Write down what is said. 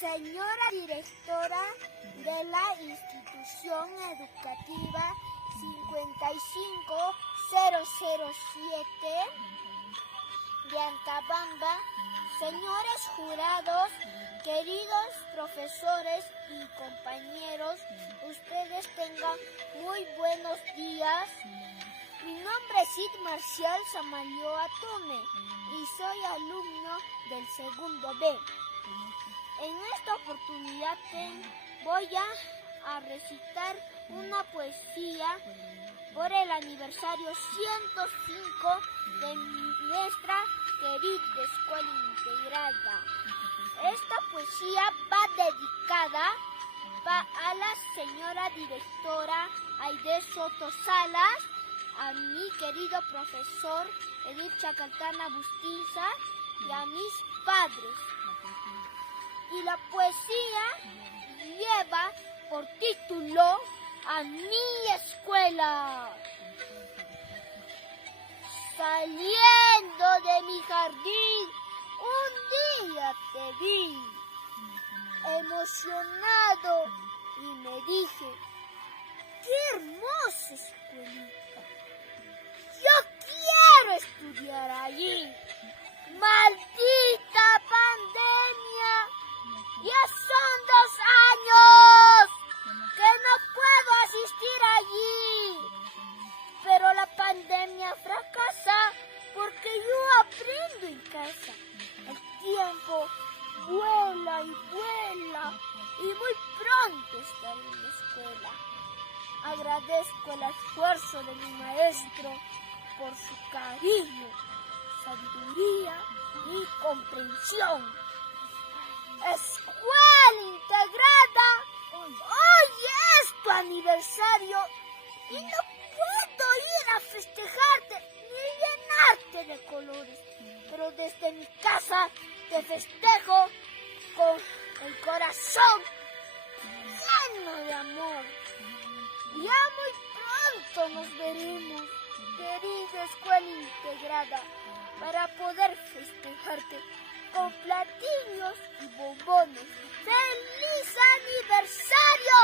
Señora directora de la institución educativa 55007 de Antabamba, señores jurados, queridos profesores y compañeros, ustedes tengan muy buenos días. Mi nombre es Sid Marcial Samario Atume y soy alumno del segundo B. En esta oportunidad voy a recitar una poesía por el aniversario 105 de nuestra querida escuela integrada. Esta poesía va dedicada a la señora directora Aide Soto Salas, a mi querido profesor Edith Chacaltana Bustiza y a mis padres. Y la poesía lleva por título A mi escuela. Saliendo de mi jardín, un día te vi, emocionado, y me dije, ¡qué hermosa escuelita! ¡Yo quiero estudiar allí! ¡Maldita pandemia! ¡Ya son 2 años que no puedo asistir allí! Pero la pandemia fracasa porque yo aprendo en casa. El tiempo vuela y vuela y muy pronto estaré en la escuela. Agradezco el esfuerzo de mi maestro por su cariño, sabiduría y comprensión. Escuela integrada, hoy es tu aniversario y no puedo ir a festejarte ni llenarte de colores, pero desde mi casa te festejo con el corazón lleno de amor. Ya muy pronto nos veremos, querida escuela integrada, para poder festejarte con platillos y bombones. ¡Feliz aniversario!